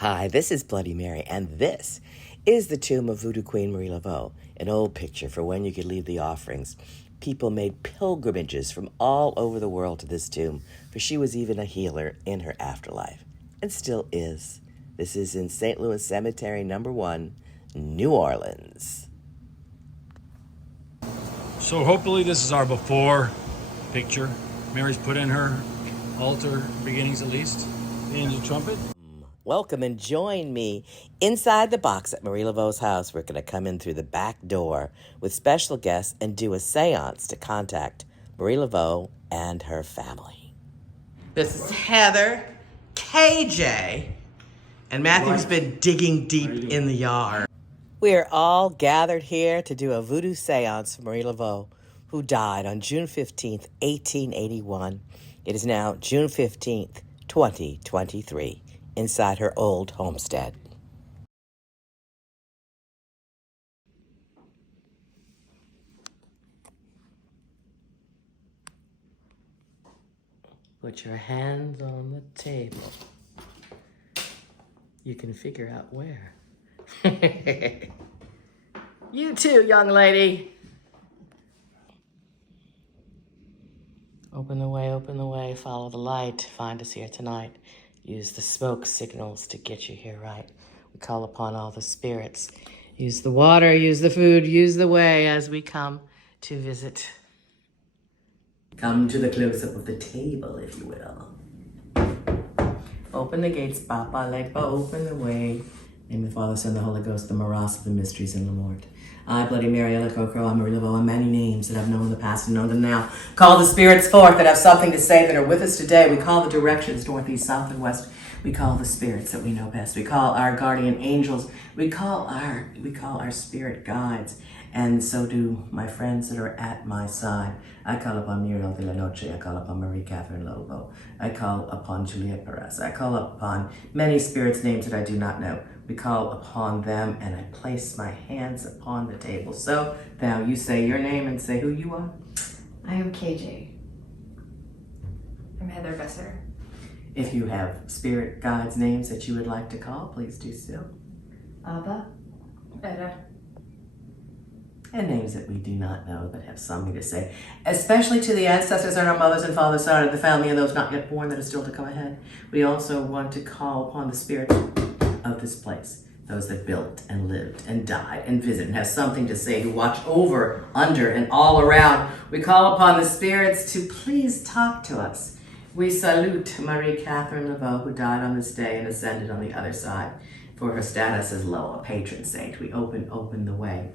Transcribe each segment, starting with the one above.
Hi, this is Bloody Mary, and this is the tomb of Voodoo Queen Marie Laveau, an old picture for when you could leave the offerings. People made pilgrimages from all over the world to this tomb, for she was even a healer in her afterlife, and still is. This is in St. Louis Cemetery number 1, New Orleans. So hopefully this is our before picture. Mary's put in her altar beginnings at least. The angel trumpet. Welcome and join me inside the box at Marie Laveau's house. We're going to come in through the back door with special guests and do a seance to contact Marie Laveau and her family. This is Heather, KJ, and Matthew's been digging deep in the yard. We are all gathered here to do a voodoo seance for Marie Laveau, who died on June 15th, 1881. It is now June 15th, 2023. Inside her old homestead. Put your hands on the table. You can figure out where. You too, young lady. Open the way, follow the light, find us here tonight. Use the smoke signals to get you here right. We call upon all the spirits. Use the water, use the food, use the way as we come to visit. Come to the close-up of the table, if you will. Open the gates, Papa Legba, open the way. In the Father, Son, and the Holy Ghost, the morass of the mysteries in the Lord. I, Bloody Mary, I, Marie Laveau, and many names that I've known in the past and known them now. Call the spirits forth that have something to say that are with us today. We call the directions northeast, south, and west. We call the spirits that we know best. We call our guardian angels. We call our spirit guides. And so do my friends that are at my side. I call upon Muriel de la Noche. I call upon Marie Catherine Lobo. I call upon Juliet Perez. I call upon many spirits' names that I do not know. We call upon them, and I place my hands upon the table. So now you say your name and say who you are. I am KJ. I'm Heather Besser. If you have spirit guides' names that you would like to call, please do so. Abba. Era. And names that we do not know but have something to say, especially to the ancestors on our mother's and father's side of the family and those not yet born that are still to come ahead. We also want to call upon the spirits of this place, those that built and lived and died and visited and have something to say, who watch over, under, and all around. We call upon the spirits to please talk to us. We salute Marie Catherine Laveau, who died on this day and ascended on the other side. For her status as low, a patron saint, we open the way.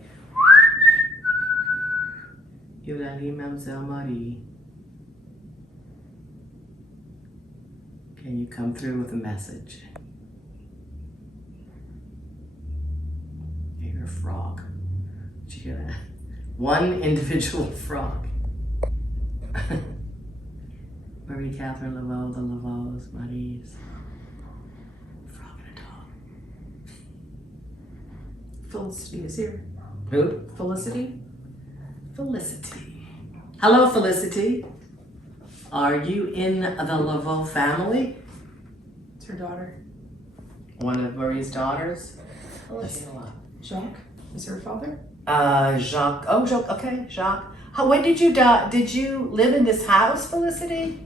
Eulalie Mademoiselle Marie. Can you come through with a message? I hear a frog. Did you hear that? One individual frog. Marie Catherine Laveau, the Laveaus, Marie's. Frog and a dog. Felicity is here. Who? Felicity? Felicity. Hello, Felicity. Are you in the Laveau family? It's her daughter. One of Marie's daughters? Jacques is her father. Jacques. Oh, Jacques. Okay, Jacques. When did you die? Did you live in this house, Felicity?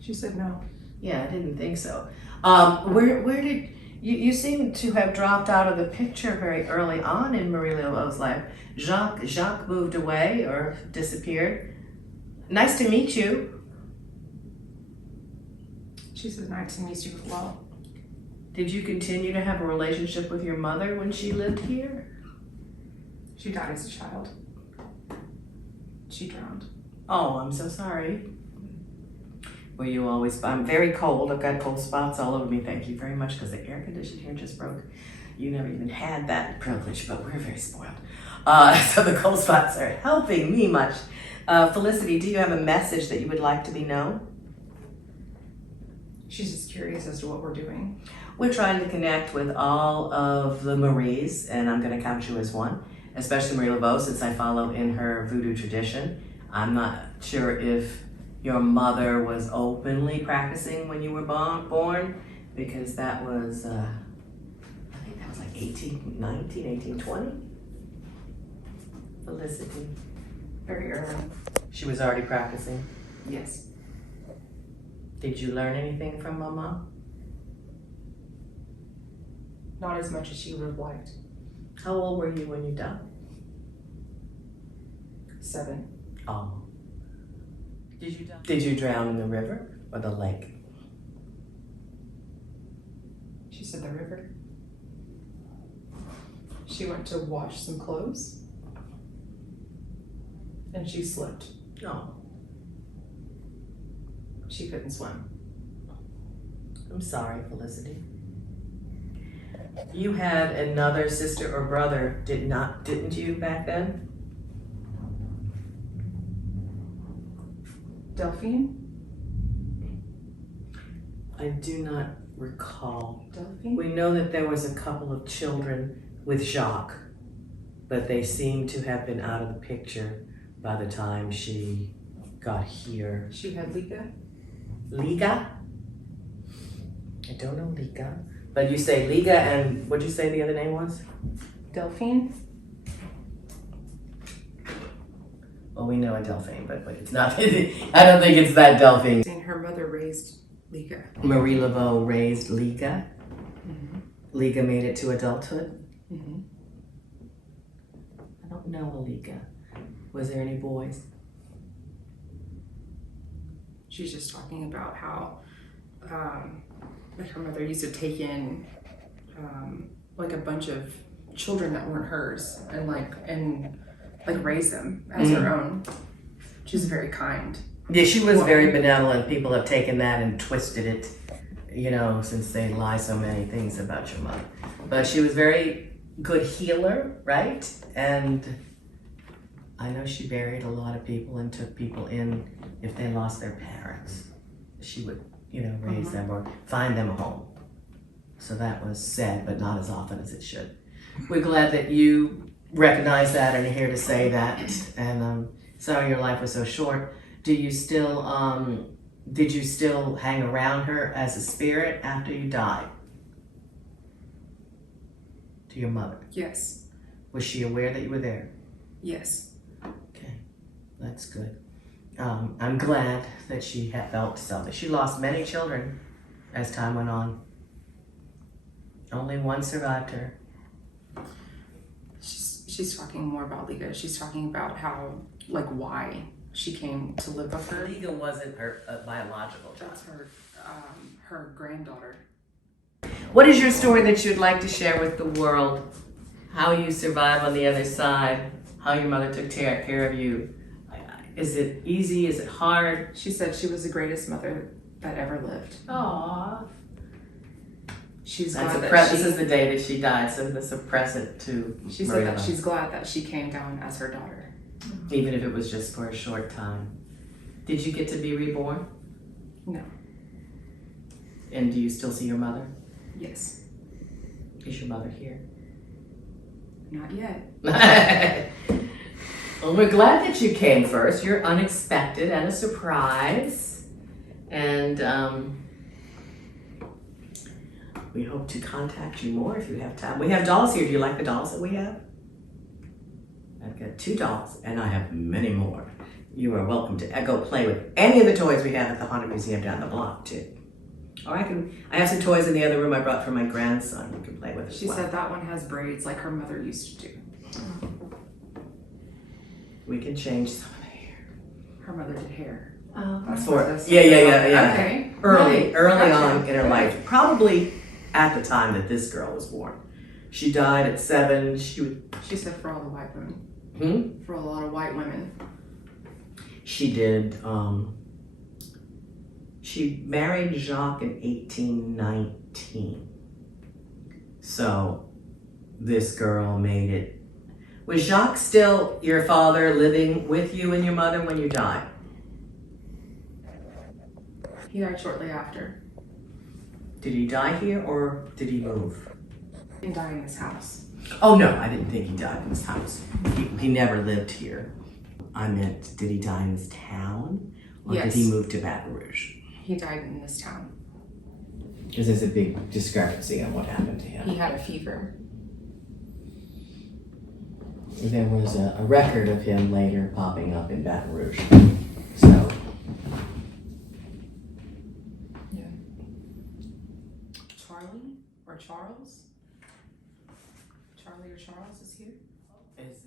She said no. Yeah, I didn't think so. Where did you seem to have dropped out of the picture very early on in Marie Laveau's life? Jacques moved away or disappeared. Nice to meet you. She said nice to meet you as well. Did you continue to have a relationship with your mother when she lived here? She died as a child. She drowned. Oh, I'm so sorry. Were you always, I'm very cold. I've got cold spots all over me. Thank you very much, because the air conditioner here just broke. You never even had that privilege, but we're very spoiled. So the cold spots are helping me much. Felicity, do you have a message that you would like to be known? She's just curious as to what we're doing. We're trying to connect with all of the Maries, and I'm going to count you as one, especially Marie Laveau, since I follow in her voodoo tradition. I'm not sure if your mother was openly practicing when you were born, because that was It's like 1819, 1820? Felicity. Very early. She was already practicing. Yes. Did you learn anything from Mama? Not as much as she would have liked. How old were you when you died? 7. Oh. Did you drown in the river or the lake? She said the river. She went to wash some clothes and she slipped. No. She couldn't swim. I'm sorry, Felicity. You had another sister or brother, didn't you back then? Delphine? I do not recall. Delphine? We know that there was a couple of children with Jacques, but they seem to have been out of the picture by the time she got here. She had Lika? Liga? I don't know Liga. But you say Liga and what'd you say the other name was? Delphine? Well, we know a Delphine, but it's not, I don't think it's that Delphine. And her mother raised Lika. Marie Laveau raised Liga. Mm-hmm. Liga made it to adulthood. Mm-hmm. I don't know a Liga. Was there any boys? She's just talking about how like her mother used to take in like a bunch of children that weren't hers and raise them as her own. She's very kind. Yeah, she was very benevolent. People have taken that and twisted it, you know, since they lie so many things about your mother. But she was very good healer, right? And I know she buried a lot of people and took people in if they lost their parents. She would, you know, raise them or find them a home. So that was said, but not as often as it should. We're glad that you recognize that and are here to say that. And sorry your life was so short. Did you still hang around her as a spirit after you died? To your mother? Yes. Was she aware that you were there? Yes. Okay, that's good. I'm glad that she had felt something. She lost many children as time went on. Only one survived her. She's talking more about Liga. She's talking about how, like, why she came to live with her. Liga wasn't her biological child. That's her granddaughter. What is your story that you'd like to share with the world? How you survived on the other side? How your mother took care of you? Is it easy? Is it hard? She said she was the greatest mother that ever lived. Aww. She's That's glad a that this is the day that she died, so that's a present to She Marie said that Laveau. she's glad that she came down as her daughter. Even if it was just for a short time. Did you get to be reborn? No. And do you still see your mother? Yes. Is your mother here? Not yet. Well, we're glad that you came first. You're unexpected and a surprise. And we hope to contact you more if you have time. We have dolls here. Do you like the dolls that we have? I've got 2 dolls, and I have many more. You are welcome to go play with any of the toys we have at the Haunted Museum down the block, too. Or I have some toys in the other room I brought for my grandson you can play with as She well. said that one has braids like her mother used to do. We can change some of the hair. Her mother did hair. That's what for this yeah. Okay. Early Gotcha. on in her life, probably at the time that this girl was born. She died at 7. She said for all the white women. For a lot of white women. She did. She married Jacques in 1819. So this girl made it. Was Jacques still your father living with you and your mother when you died? He died shortly after. Did he die here or did he move? He died in this house. Oh no, I didn't think he died in this house. He never lived here. I meant, did he die in this town? Or Yes. did he move to Baton Rouge? He died in this town. Because there's a big discrepancy on what happened to him. He had a fever. There was a record of him later popping up in Baton Rouge. So, Yeah. Charlie or Charles? Charlie or Charles is here? It's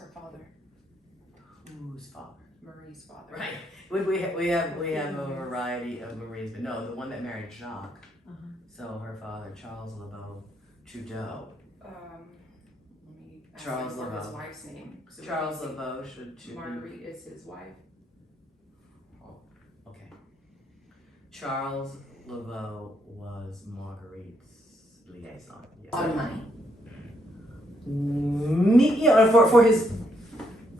our father. whose father? Marie's father. Right. We have a variety of Maries, but no, the one that married Jacques. So her father, Charles Laveau Trudeau. Let me ask Charles him for his Laveau. wife's name. So Charles Laveau should be. Marguerite is his wife. Oh, okay. Charles Laveau was Marguerite's liaison. Yes. A lot of money. For his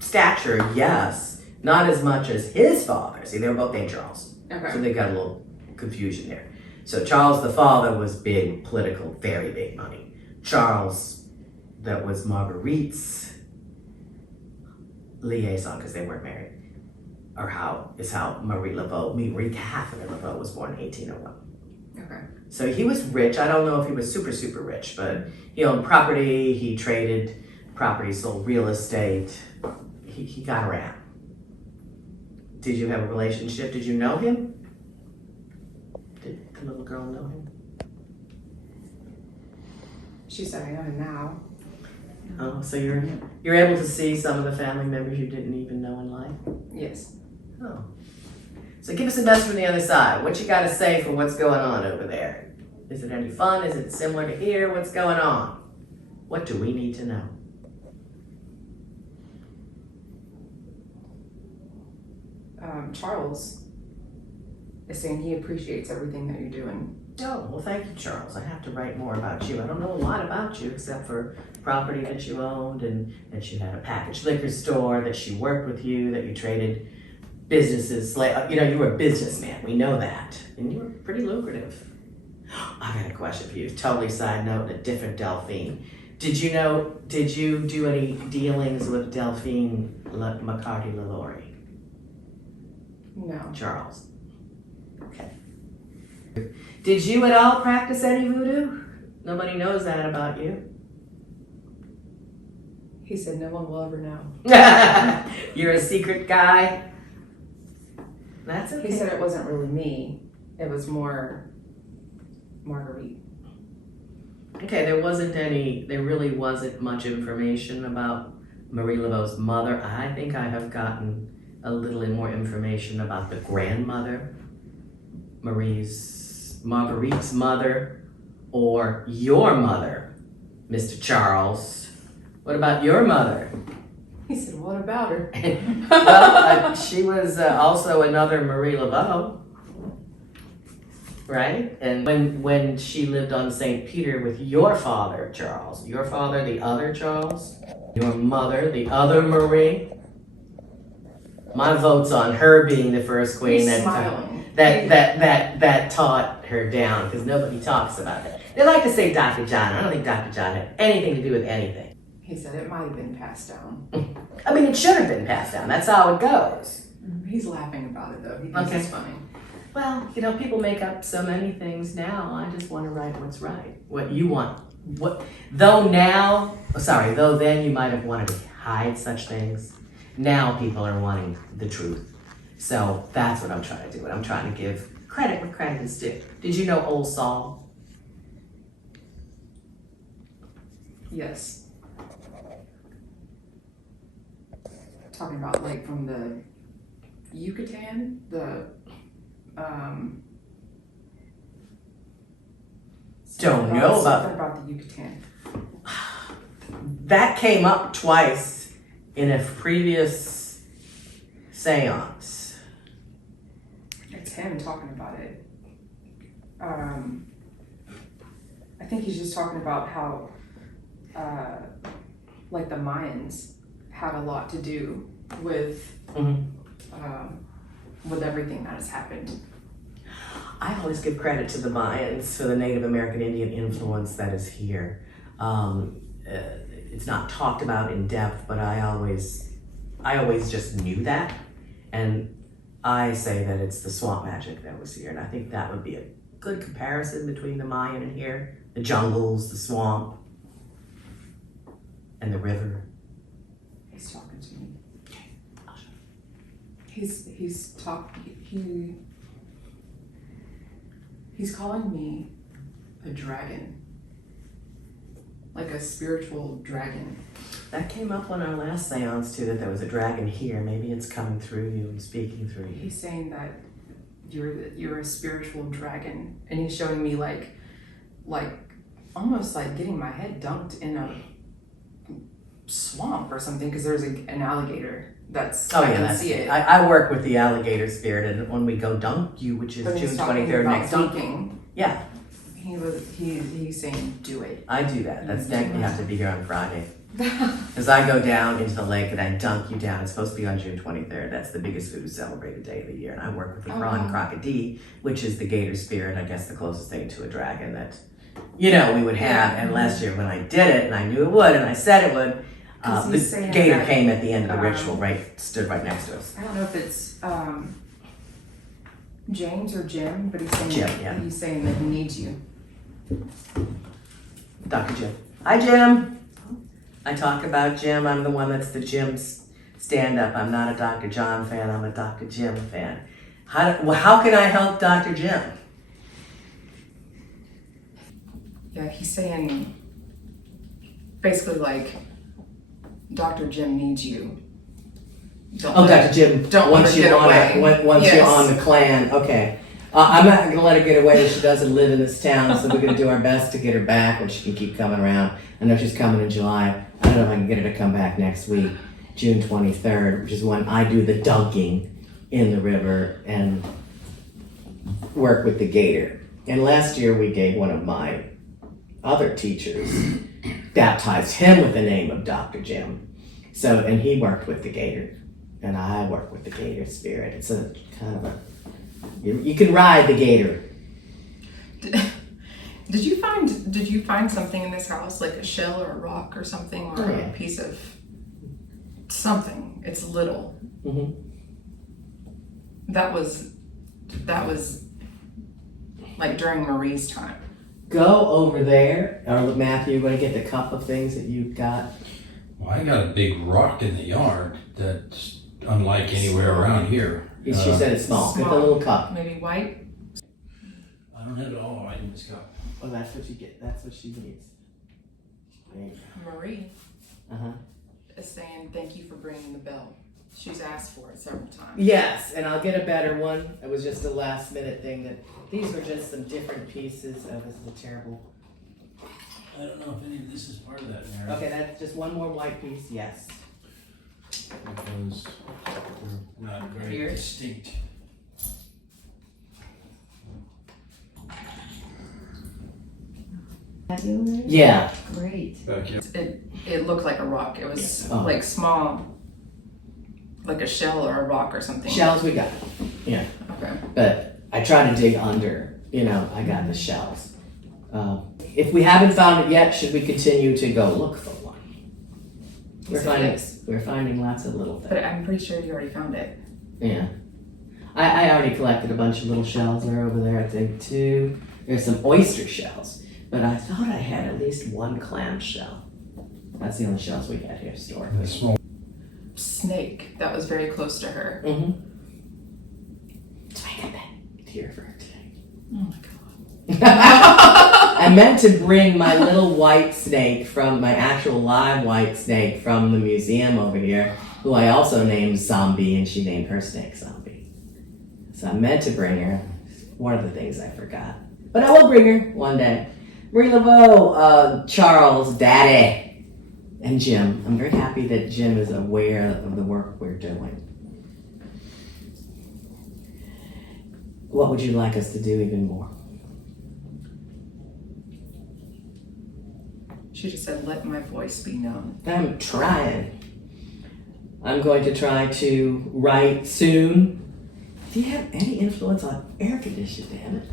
stature, yes. Not as much as his father. See, they were both named Charles. Okay. So they got a little confusion there. So Charles the father was big, political, very big money. Charles, that was Marguerite's liaison, because they weren't married. Or how Marie Laveau, Marie Catherine Laveau was born in 1801. Okay. So he was rich. I don't know if he was super, super rich, but he owned property, he traded property, sold real estate. He got around. Did you have a relationship? Did you know him? Did the little girl know him? She said I know him now. Oh, so you're able to see some of the family members you didn't even know in life? Yes. Oh. So give us a message from the other side. What you got to say for what's going on over there? Is it any fun? Is it similar to here? What's going on? What do we need to know? Charles is saying he appreciates everything that you're doing. Oh, well, thank you, Charles. I have to write more about you. I don't know a lot about you except for property that you owned and that you had a packaged liquor store, that she worked with you, that you traded businesses. You were a businessman. We know that. And you were pretty lucrative. I got a question for you. Totally side note, a different Delphine. Did you do any dealings with Delphine McCarty-Lalaurie? No. Charles. Okay. Did you at all practice any voodoo? Nobody knows that about you. He said no one will ever know. You're a secret guy. That's okay. He said it wasn't really me. It was more Marguerite. Okay, there really wasn't much information about Marie Laveau's mother. I think I have gotten a little more information about the grandmother, Marguerite's mother, or your mother, Mr. Charles. What about your mother? He said, what about her? Well, she was also another Marie Laveau, right? And when she lived on St. Peter with your father, Charles, your father, the other Charles, your mother, the other Marie, my vote's on her being the first queen. He's that smiling. That taught her down, because nobody talks about it. They like to say Dr. John. I don't think Dr. John had anything to do with anything. He said it might have been passed down. I mean, it should have been passed down. That's how it goes. He's laughing about it though. He thinks it's funny. Well, people make up so many things now. I just want to write what's right. What you want. Though then you might have wanted to hide such things. Now people are wanting the truth. So that's what I'm trying to do. I'm trying to give credit where credit is due. Did you know Old Saul? Yes. Talking about like from the Yucatan, Don't know something about the Yucatan. That came up twice in a previous seance. It's him talking about it. I think he's just talking about how like the Mayans had a lot to do with everything that has happened. I always give credit to the Mayans for the Native American Indian influence that is here. It's not talked about in depth, but I always just knew that. And I say that it's the swamp magic that was here. And I think that would be a good comparison between the Mayan and here. The jungles, the swamp. And the river. He's talking to me. Okay. He's calling me a dragon. Like a spiritual dragon. That came up on our last seance too, that there was a dragon here. Maybe it's coming through you and speaking through you. He's saying that you're a spiritual dragon, and he's showing me like almost like getting my head dunked in a swamp or something, because there's an alligator that's I can see it. I work with the alligator spirit, and when we go dunk you, which is But June he's talking 23rd about next dunking. week. Yeah, He's saying do it. I do that. That's next. You have to be here on Friday. Because I go down into the lake and I dunk you down. It's supposed to be on June 23rd. That's the biggest voodoo celebrated day of the year. And I work with the Kron Crocodile, which is the gator spirit, I guess the closest thing to a dragon that, we would have. And last year when I did it, and I knew it would, and I said it would, the gator came at the end of the ritual, stood right next to us. I don't know if it's James or Jim, but he's saying he's saying that he needs you. Dr. Jim. Hi, Jim. I talk about Jim. I'm the one that's the Jim's stand-up. I'm not a Dr. John fan. I'm a Dr. Jim fan. How can I help Dr. Jim? Yeah, he's saying basically like Dr. Jim needs you. Dr. Jim. Don't once you're on the clan. Okay. I'm not going to let her get away that she doesn't live in this town, so we're going to do our best to get her back when she can keep coming around. I know she's coming in July. I don't know if I can get her to come back next week, June 23rd, which is when I do the dunking in the river and work with the gator. And last year we gave one of my other teachers, baptized him with the name of Dr. Jim. And he worked with the gator, and I work with the gator spirit. It's a kind of a, you can ride the gator. Did you find something in this house, like a shell or a rock or something, or a piece of something? It's little. Mm-hmm. That was like during Marie's time. Go over there, or Matthew, you're going to get the cup of things that you've got. Well, I got a big rock in the yard that's unlike anywhere around here. She said it's small. Get the little cup. Maybe white? I don't have it all in this cup. Oh, that's what you get. That's what she needs. Marie Uh-huh. is saying thank you for bringing the bell. She's asked for it several times. Yes, and I'll get a better one. It was just a last minute thing these were just some different pieces. Oh, this is a terrible. I don't know if any of this is part of that, Mary. Okay, that's just one more white piece. Yes. Because they're not very distinct. Yeah. Great. Back here. It looked like a rock. It was Oh. like small, like a shell or a rock or something. Shells we got. Yeah. Okay. But I try to dig under. I got the shells. If we haven't found it yet, should we continue to go look for one? We're finding lots of little things. But I'm pretty sure you already found it. Yeah. I already collected a bunch of little shells. They're over there, I think, too. There's some oyster shells. But I thought I had at least one clam shell. That's the only shells we had here historically. Small. Snake that was very close to her. Mm-hmm. So I got that here for her today. Oh my god. I meant to bring my little white snake from my actual live white snake from the museum over here, who I also named Zombie, and she named her snake Zombie. So I meant to bring her. One of the things I forgot. But I will bring her one day. Marie Laveau, Charles, Daddy, and Jim. I'm very happy that Jim is aware of the work we're doing. What would you like us to do even more? She just said, let my voice be known. I'm trying. I'm going to try to write soon. Do you have any influence on air conditioning, damn it?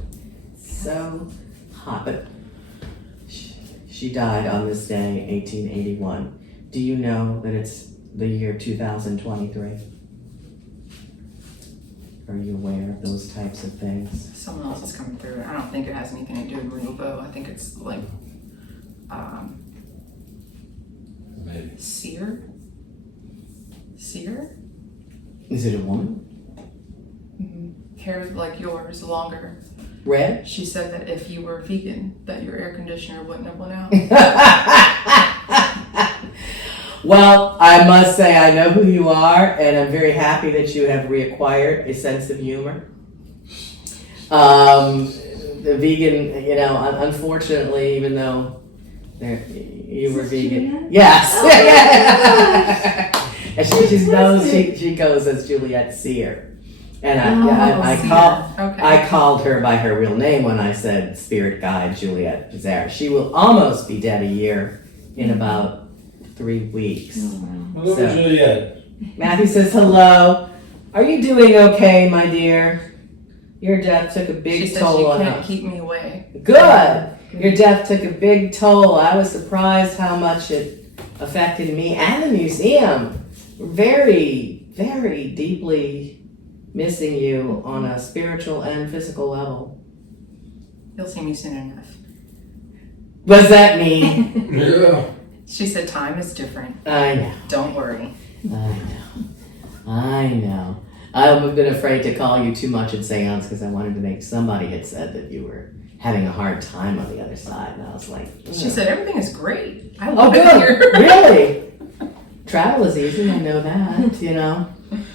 It's so hot. But she died on this day, 1881. Do you know that it's the year 2023? Are you aware of those types of things? Someone else is coming through. I don't think it has anything to do with Marie Laveau. I think it's like Maybe. Seer? Seer? Is it a woman? Hair like yours, longer. Red? She said that if you were vegan, that your air conditioner wouldn't have went out. Well, I must say I know who you are, and I'm very happy that you have reacquired a sense of humor. The vegan, you know, unfortunately, even though you were vegan. Yes. And she knows she goes as Juliet Seer. And I called her by her real name when I said spirit guide Juliet Pizarro. She will almost be dead a year in about 3 weeks. Hello, Juliet. Matthew says hello. Are you doing okay, my dear? Your death took a big toll on us. She can't keep me away. Good. Your death took a big toll. I was surprised how much it affected me and the museum. Very, very deeply missing you on a spiritual and physical level. You'll see me soon enough. What does that mean? Yeah. She said time is different. I know. Don't worry. I know. I've been afraid to call you too much at seance because I wanted to make somebody had said that you were having a hard time on the other side. And I was like, ugh. She said everything is great. I Oh, love it good. here. Really? Travel is easy. I know that, you know.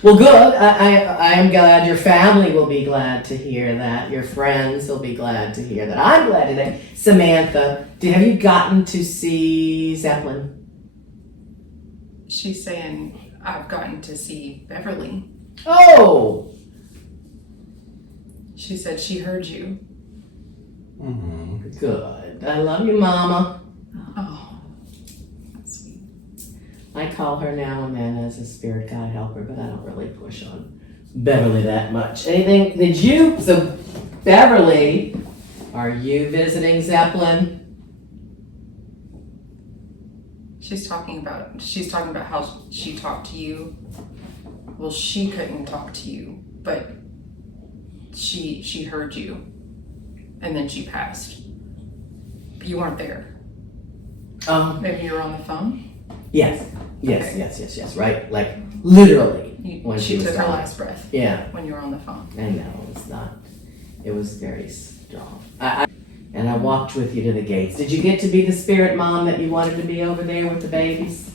Well, good. I am glad your family will be glad to hear that. Your friends will be glad to hear that. I'm glad today. Samantha, have you gotten to see Zeppelin? She's saying I've gotten to see Beverly. Oh! She said she heard you. Mm-hmm. Good. I love you, Mama. Oh, that's sweet. I call her now and then as a spirit guide helper, but I don't really push on Beverly that much. Anything? So Beverly, are you visiting Zeppelin? She's talking about how she talked to you. Well, she couldn't talk to you, but she heard you, and then she passed. You weren't there. Maybe you were on the phone. Yes. Okay. Yes. Right, like literally when She was took her gone. last breath. Yeah, When you were on the phone. I know it's not. It was very strong. And I walked with you to the gates. Did you get to be the spirit mom that you wanted to be over there with the babies?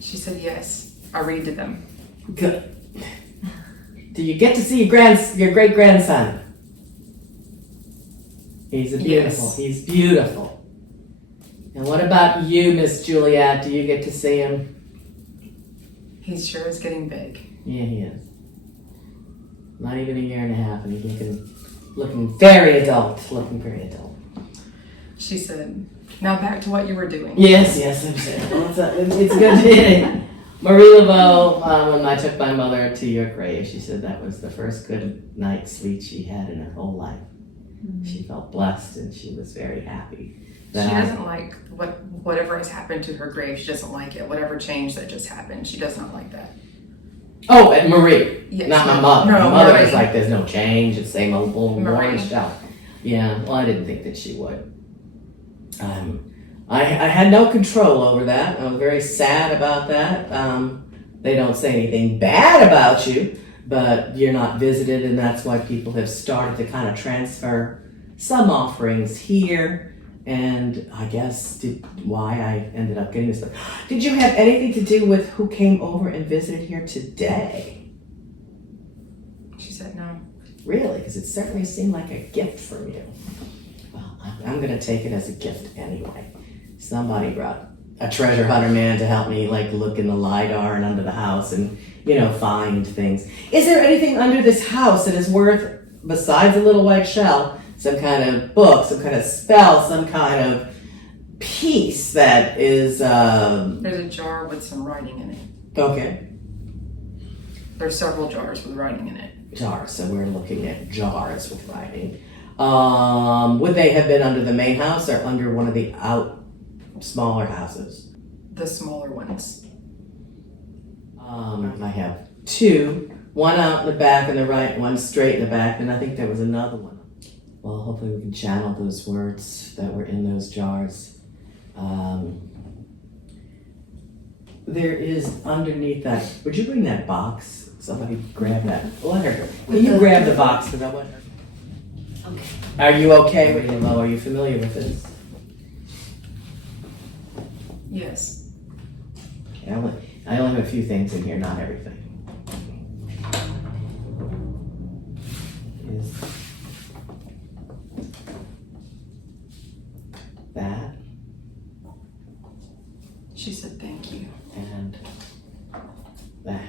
She said yes. I read to them. Good. Do you get to see your great grandson? He's beautiful. Yes. He's beautiful. And what about you, Miss Juliet? Do you get to see him? He sure is getting big. Yeah, he is. Not even a year and a half, and he's looking very adult. She said, now back to what you were doing. Yes, I'm saying. It's good to hear. Marie Laveau, when I took my mother to your grave, she said that was the first good night's sleep she had in her whole life. Mm-hmm. She felt blessed and she was very happy. She doesn't like whatever has happened to her grave. She doesn't like it. Whatever change that just happened, she does not like that. Oh, and Marie, yes. not my mother. No, my mother Marie. was like, there's no change. It's same old Marie. shell. Yeah, well, I didn't think that she would. I had no control over that. I was very sad about that. They don't say anything bad about you, but you're not visited, and that's why people have started to kind of transfer some offerings here. And I guess why I ended up getting this. Did you have anything to do with who came over and visited here today? She said no. Really? Because it certainly seemed like a gift from you. Well, I'm going to take it as a gift anyway. Somebody brought a treasure hunter man to help me look in the LiDAR and under the house and, find things. Is there anything under this house that is worth, besides a little white shell, some kind of book, some kind of spell, some kind of piece that is... There's a jar with some writing in it. Okay. There's several jars with writing in it. Jars, so we're looking at jars with writing. Would they have been under the main house or under one of the smaller houses? The smaller ones. I have two. One out in the back on the right, one straight in the back, and I think there was another one. Well, hopefully we can channel those words that were in those jars. There is underneath that. Would you bring that box? Somebody grab that. Let her. Can you grab the box? Because I want her. Okay. Are you okay, Marie Laveau? Are you familiar with this? Yes. Okay, I only have a few things in here, not everything. Is that She said thank you. and that.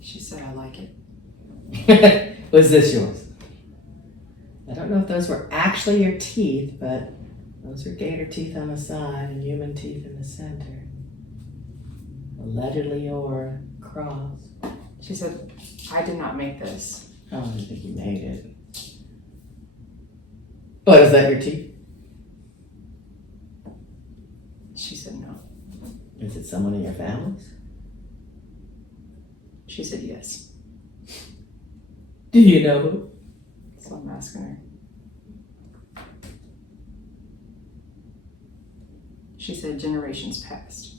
She said I like it. Was this yours? I don't know if those were actually your teeth, but those are gator teeth on the side and human teeth in the center. Allegedly your cross. She said I did not make this. Oh, I didn't think you made it. But is that your teeth? She said no. Is it someone in your families? She said yes. Do you know who? So I'm asking her. She said generations past.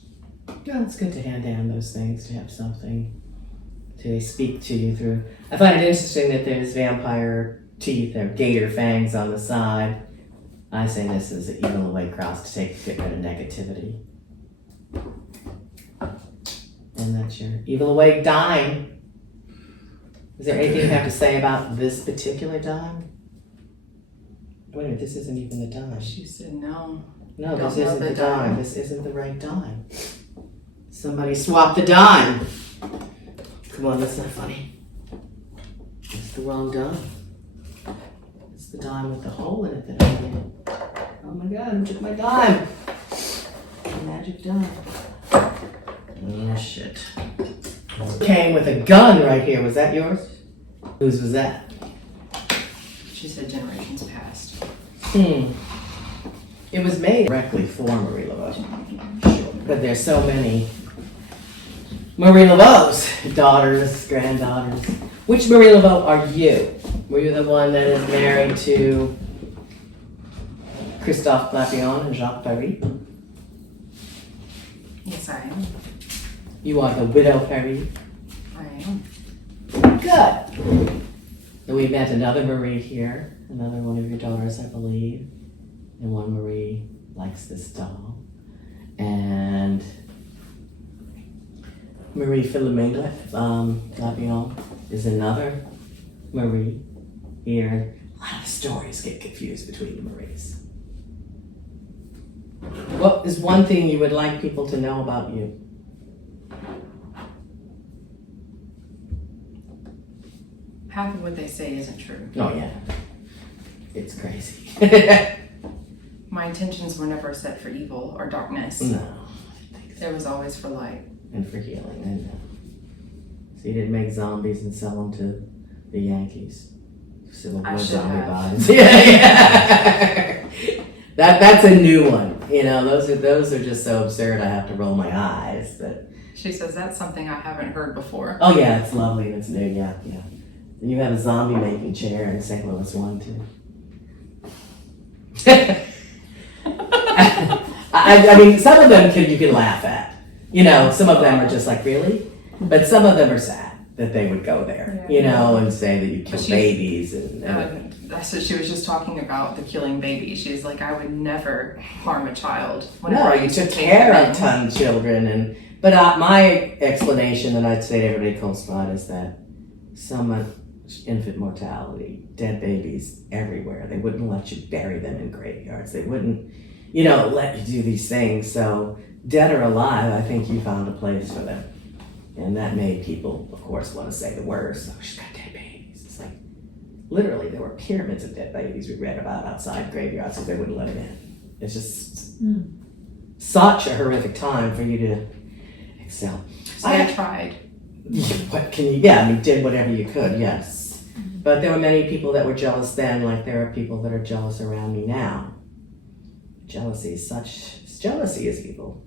Well, it's good to hand down those things, to have something to speak to you through. I find it interesting that there's vampire teeth or gator fangs on the side. I say this is an evil away cross to get rid of negativity. And that's your evil away dime. Is there anything you have to say about this particular dime? Wait a minute, this isn't even the dime. She said no. No, Don't this know isn't the the dime. dime. This isn't the right dime. Somebody swapped the dime. Come on, that's not funny. It's the wrong dime. It's the dime with the hole in it that I made. Oh my God, who took my dime? The magic dime. Oh shit. Came with a gun right here. Was that yours? Whose was that? She said generations past. It was made directly for Marie Laveau. But there's so many Marie Laveau's daughters, granddaughters. Which Marie Laveau are you? Were you the one that is married to Christophe Papillon and Jacques Paris? Yes, I am. You are the widow Paris? I am. Good. And we met another Marie here, another one of your daughters, I believe. And one Marie likes this doll. And Marie Philomena Papillon is another Marie here. A lot of the stories get confused between the Maries. What is one thing you would like people to know about you? Half of what they say isn't true. Oh yeah, it's crazy. My intentions were never set for evil or darkness. No, It was always for light. and for healing. And so you didn't make zombies and sell them to the Yankees. Civil I War should zombie have. bodies. Yeah. That's a new one. You know, those are just so absurd. I have to roll my eyes. But She says that's something I haven't heard before. oh yeah, it's lovely and it's new. Yeah, yeah. And you have a zombie making chair in St. Louis one too. I mean, some of them you can laugh at. You know, some of them are just like, really? But some of them are sad that they would go there, Yeah. you know, and say that you kill But she- babies. And That's what she was just talking about, the killing babies. She's like, I would never harm a child. Whenever no, I you used to took take care them of in. ton children. But my explanation that I'd say to everybody cold spot is that infant mortality, dead babies everywhere. They wouldn't let you bury them in graveyards. They wouldn't, let you do these things. So dead or alive, I think you found a place for them. And that made people, of course, want to say the worst. Oh, she's got dead babies. It's like, literally, there were pyramids of dead babies we read about outside graveyards because they wouldn't let it in. It's just such a horrific time for you to excel. So I tried. What can you? Yeah, I mean, did whatever you could. Yes, but there were many people that were jealous then, like there are people that are jealous around me now. Jealousy is evil.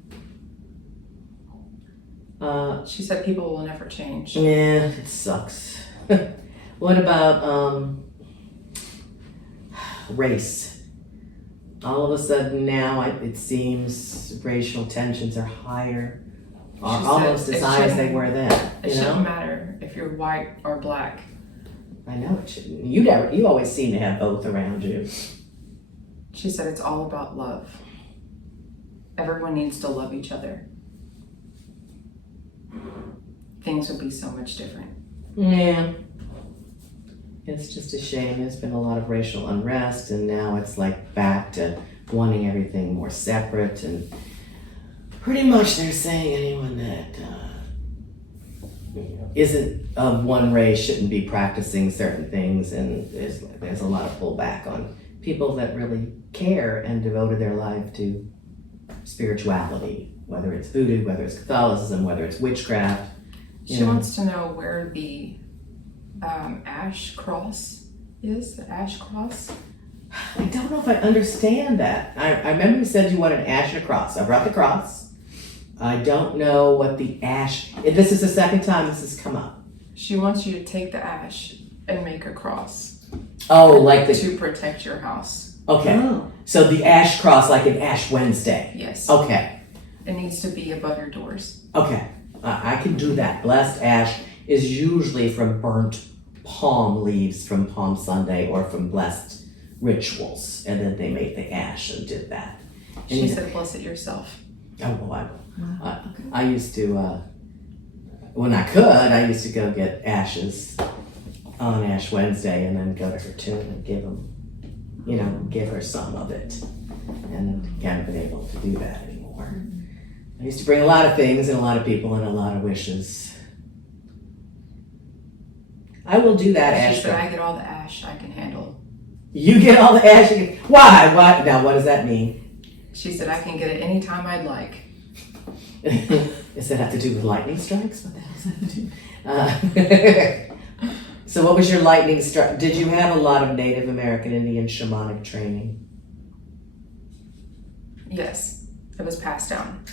She said people will never change. Yeah, it sucks. What about race. All of a sudden now it seems racial tensions are higher, or She almost said as it high as they shouldn't- were then. It You know? shouldn't matter if you're white or black. I know it shouldn't. You always seem to have both around you. She said it's all about love. Everyone needs to love each other. Things would be so much different. Yeah. It's just a shame. There's been a lot of racial unrest, and now it's like back to wanting everything more separate. And pretty much they're saying anyone that isn't of one race shouldn't be practicing certain things. And there's a lot of pullback on people that really care and devoted their life to spirituality, whether it's voodoo, whether it's Catholicism, whether it's witchcraft. She wants to know where the ash cross is. The ash cross. I don't know if I understand that. I remember you said you wanted an ash and a cross. I brought the cross. I don't know what the ash. This is the second time this has come up. She wants you to take the ash and make a cross. Oh, like the. To protect your house. Okay. Oh. So the ash cross, like an Ash Wednesday. Yes. Okay. It needs to be above your doors. Okay. I can do that. Blessed ash is usually from burnt palm leaves from Palm Sunday or from blessed rituals, and then they made the ash and did that. And She said, bless it yourself. Oh, well, Okay. I used to, when I could, I used to go get ashes on Ash Wednesday and then go to her tomb and give her some of it. And haven't been able to do that anymore. I used to bring a lot of things and a lot of people and a lot of wishes. I will do that, She ash. said, I get all the ash I can handle. You get all the ash you can. Why? What? Now, what does that mean? She said, I can get it anytime I'd like. Does that have to do with lightning strikes? What the hell does that do? So what was your lightning strike? Did you have a lot of Native American Indian shamanic training? Yes, it was passed down.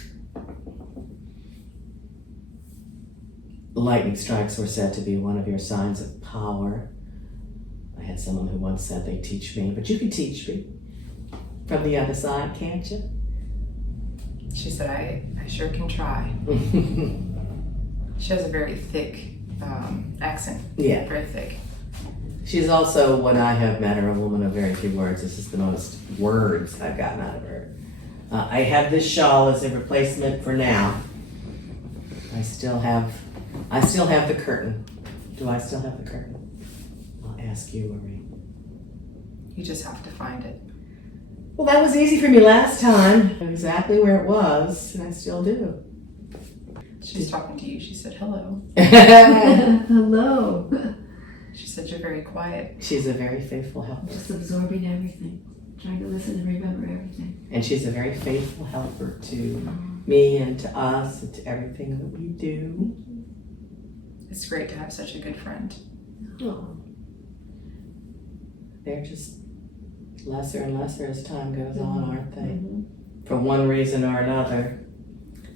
Lightning strikes were said to be one of your signs of power. I had someone who once said they teach me, but you can teach me from the other side, can't you? She said, I sure can try. She has a very thick accent. Yeah. Very thick. She's also, when I have met her, a woman of very few words. This is the most words I've gotten out of her. I have this shawl as a replacement for now. I still have the curtain. Do I still have the curtain? I'll ask you, Marie. You just have to find it. Well, that was easy for me last time. I knew exactly where it was, and I still do. She's talking to you. She said, hello. Hello. She said, you're very quiet. She's a very faithful helper. Just absorbing everything. Trying to listen and remember everything. And she's a very faithful helper to me and to us and to everything that we do. It's great to have such a good friend. Oh. They're just lesser and lesser as time goes on, aren't they? For one reason or another.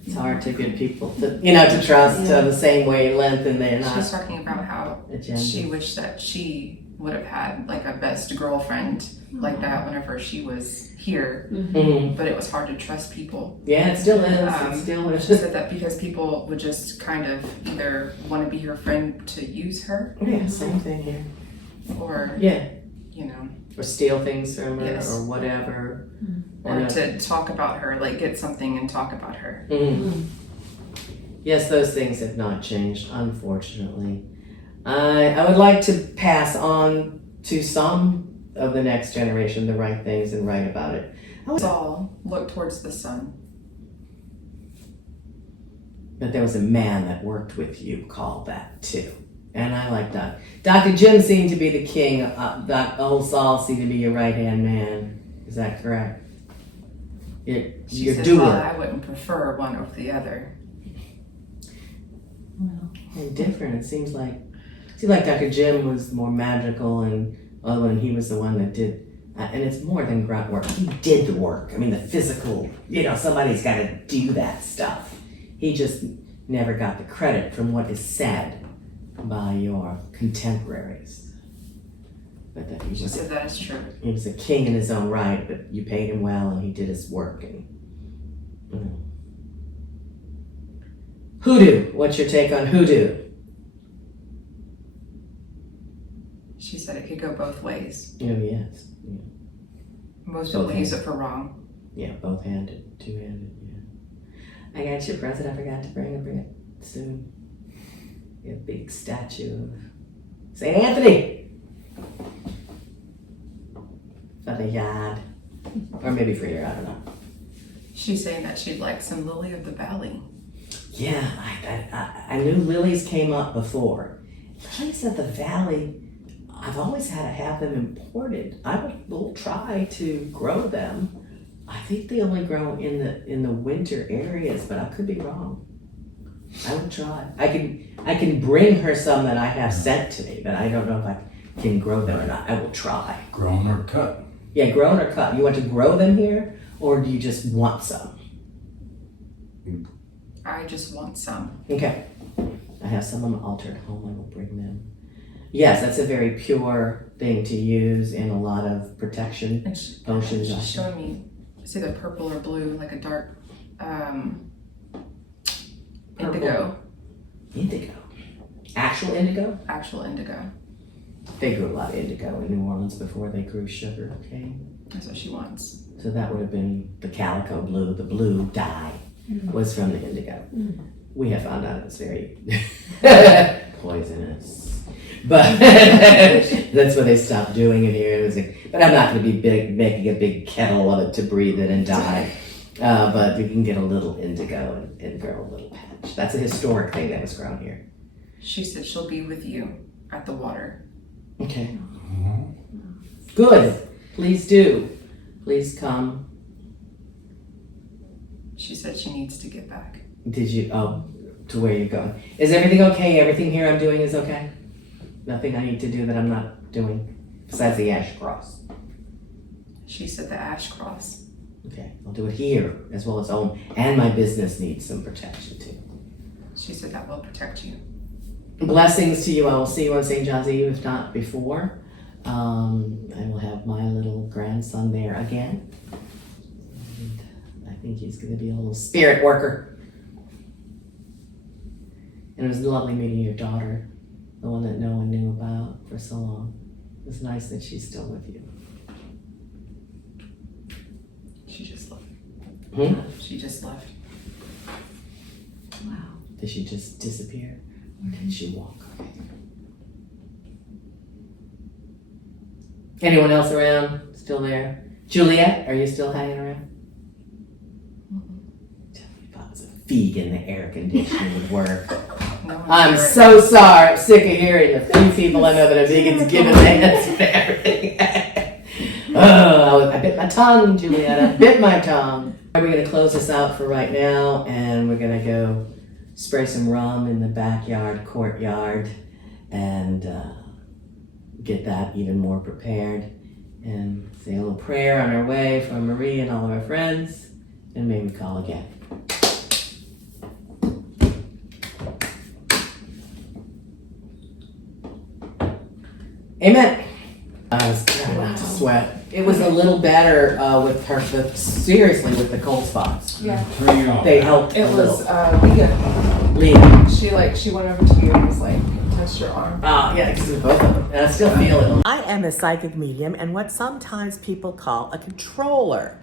It's hard to get people to trust the same wavelength, and they're She was not. talking about how Agenda. she wished that she would have had like a best girlfriend like that whenever she was here, Mhm. but it was hard to trust people. Yeah, it still is. It still She is. said that because people would just kind of either want to be her friend to use her, Yeah, same thing here. or Yeah, or or steal things from her Yes. or whatever. to talk about her, like get something and talk about her. Yes, those things have not changed, unfortunately. I would like to pass on to some of the next generation the right things and write about it. Saul looked towards the sun. But there was a man that worked with you called that too. And I like that. Dr. Jim seemed to be the king. Old Saul seemed to be your right-hand man. Is that correct? She Your said, doer. well, I wouldn't prefer one over the other. Well, And different. It seems like Dr. Jim was more magical, and other one he was the one that did. And it's more than grunt work. He did the work. I mean, the physical. Somebody's got to do that stuff. He just never got the credit from what is said by your contemporaries. But that She said that is true. he was a king in his own right, but you paid him well and he did his work. And Hoodoo. What's your take on hoodoo? She said it could go both ways. Oh, yes. Yeah. Most people use it for wrong. Yeah, both-handed, two-handed, yeah. I got your present. I forgot to bring it soon. A big statue of St. Anthony. For the yard. Or maybe for your, I don't know. She's saying that she'd like some lily of the valley. Yeah, I knew lilies came up before. Lilies of the valley, I've always had to have them imported. Will try to grow them. I think they only grow in the winter areas, but I could be wrong. I will try. I can bring her some that I have sent to me, but I don't know if I can grow them or not. I will try. Grown or cut? Yeah, grown or cut. You want to grow them here, or do you just want some? I just want some. Okay. I have some on the altar at home. I will bring them. Yes, that's a very pure thing to use in a lot of protection potions. She's showing me, it's either purple or blue, like a dark indigo. Indigo. Actual indigo? Actual indigo. They grew a lot of indigo in New Orleans before they grew sugar cane. That's what she wants. So that would have been the calico blue. The blue dye was from the indigo. We have found out it's very poisonous. But that's why they stopped doing it here. It was but I'm not going to be making a big kettle of it to breathe it and die. But we can get a little indigo and grow a little patch. That's a historic thing that was grown here. She said she'll be with you at the water. Okay. Good. Please do. Please come. She said she needs to get back. Did you? Oh, to where you're going. Is everything okay? Everything here I'm doing is okay? Nothing I need to do that I'm not doing besides the ash cross. She said the ash cross. Okay, I'll do it here as well as home. And my business needs some protection too. She said that will protect you. Blessings to you. I will see you on St. John's Eve, if not before. I will have my little grandson there again. And I think he's going to be a little spirit worker. And it was lovely meeting your daughter, the one that no one knew about for so long. It was nice that she's still with you. She just left. She just left. Wow. Did she just disappear? Or did she walk? Anyone else around? Still there? Juliet, are you still hanging around? Tell me if I was a vegan, the air conditioning would work. No, I'm so sorry. I'm sick of hearing the few people I know that are vegans giving hands and everything. Oh, I bit my tongue, Juliet. I bit my tongue. We're going to close this out for right now, and we're going to go spray some rum in the backyard, courtyard, and get that even more prepared, and say a little prayer on our way for Marie and all of our friends, and maybe call again. Amen. I was trying not to sweat. It was a little better with her, but seriously, with the cold spots. Yeah. Turn you off. They helped It a was little. Leah. Leah. She went over to you and was like, touched your arm. Yeah, because of both of them. And I still feel it. I am a psychic medium and what sometimes people call a controller.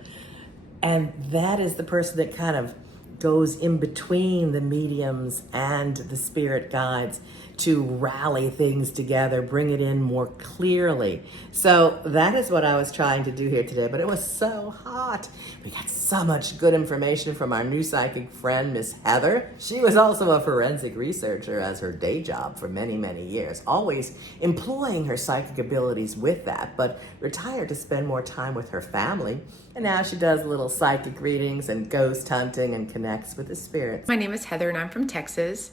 And that is the person that kind of goes in between the mediums and the spirit guides to rally things together, bring it in more clearly. So that is what I was trying to do here today, but it was so hot. We got so much good information from our new psychic friend, Miss Heather. She was also a forensic researcher as her day job for many, many years, always employing her psychic abilities with that, but retired to spend more time with her family. And now she does little psychic readings and ghost hunting and connects with the spirits. My name is Heather and I'm from Texas.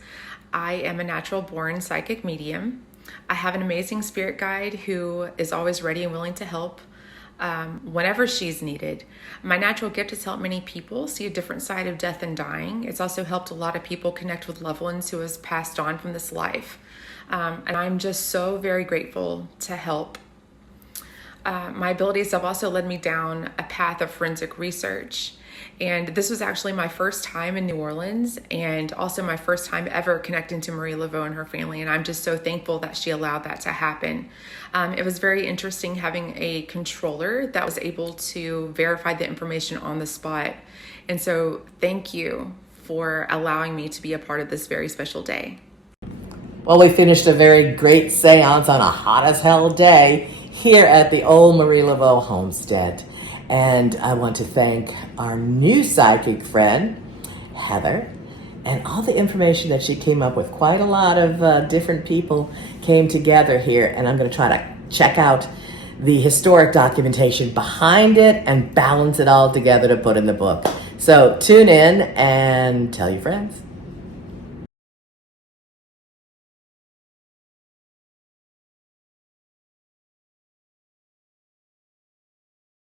I am a natural born psychic medium. I have an amazing spirit guide who is always ready and willing to help whenever she's needed. My natural gift has helped many people see a different side of death and dying. It's also helped a lot of people connect with loved ones who has passed on from this life. And I'm just so very grateful to help My abilities have also led me down a path of forensic research. And this was actually my first time in New Orleans, and also my first time ever connecting to Marie Laveau and her family. And I'm just so thankful that she allowed that to happen. It was very interesting having a controller that was able to verify the information on the spot. And so thank you for allowing me to be a part of this very special day. Well, we finished a very great seance on a hot as hell day here at the old Marie Laveau homestead. And I want to thank our new psychic friend, Heather, and all the information that she came up with. Quite a lot of different people came together here, and I'm going to try to check out the historic documentation behind it and balance it all together to put in the book. So tune in and tell your friends.